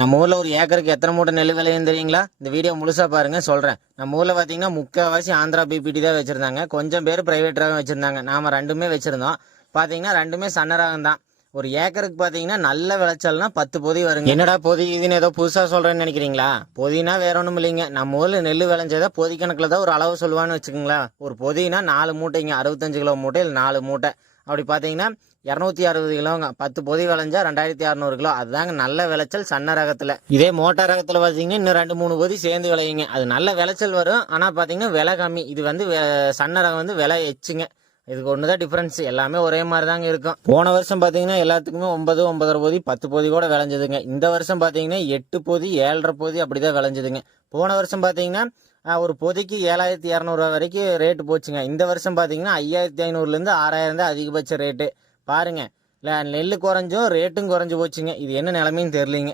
நம்ம ஊரில் ஒரு ஏக்கருக்கு எத்தனை மூட்டை நெல் விளையும் தெரியுங்களா? இந்த வீடியோ முழுசாக பாருங்கள் சொல்கிறேன் நம்ம ஊரில் பார்த்தீங்கன்னா முக்கால்வாசி ஆந்திரா பிபிடி தான் வச்சுருந்தாங்க. கொஞ்சம் பேர் ப்ரைவேட் ரகம் வச்சுருந்தாங்க. நாம் ரெண்டுமே வச்சுருந்தோம். பார்த்தீங்கன்னா ரெண்டுமே சன்ன ரகம் தான். ஒரு ஏக்கருக்கு பார்த்தீங்கன்னா நல்ல விளைச்சல்னா பத்து பொதி வருங்க. என்னடா பொதி இதுன்னு ஏதோ புதுசாக சொல்கிறேன்னு நினைக்கிறீங்களா? பொதினா வேற ஒன்றும் இல்லைங்க. நம்ம ஊரில் நெல் விளைஞ்சதை பொதி கணக்கில் தான் ஒரு அளவு சொல்லுவான்னு வச்சுக்கோங்களேன். ஒரு பொதினா நாலு மூட்டைங்க அறுபத்தஞ்சு கிலோ மூட்டை இல்லை நாலு மூட்டை. அப்படி பார்த்தீங்கன்னா இரநூத்தி அறுபது கிலோங்க. பத்து பொதி விளைஞ்சா ரெண்டாயிரத்தி அறநூறு கிலோ. அதுதாங்க நல்ல விளைச்சல் சன்ன ரகத்தில். இதே மோட்டார் ரகத்தில் பார்த்தீங்கன்னா இன்னும் ரெண்டு மூணு பொதி சேர்ந்து விளையுங்க. அது நல்ல விளைச்சல் வரும். ஆனால் பார்த்தீங்கன்னா விலை கம்மி. இது வந்து சன்ன ரகம் வந்து விலை எச்சுங்க. இதுக்கு ஒன்று தான் டிஃப்ரென்ஸ் எல்லாமே ஒரே மாதிரி தாங்க இருக்கும். போன வருஷம் பார்த்தீங்கன்னா எல்லாத்துக்குமே ஒன்பது ஒன்பதரை பொதி பத்து பொதி கூட விளைஞ்சதுங்க. இந்த வருஷம் பார்த்தீங்கன்னா எட்டு பொதி ஏழரை பொதி அப்படி தான் விளைஞ்சதுங்க. போன வருஷம் பார்த்தீங்கன்னா ஒரு பொதிக்கு ஏழாயிரத்தி இரநூறுவா வரைக்கும் ரேட்டு போச்சுங்க. இந்த வருஷம் பார்த்தீங்கன்னா ஐயாயிரத்தி ஐநூறுலேருந்து ஆறாயிரம் தான் அதிகபட்ச ரேட்டு பாருங்கள் இல்லை நெல் குறைஞ்சும் ரேட்டும் குறைஞ்சி போச்சுங்க. இது என்ன நிலைமைன்னு தெரிலிங்க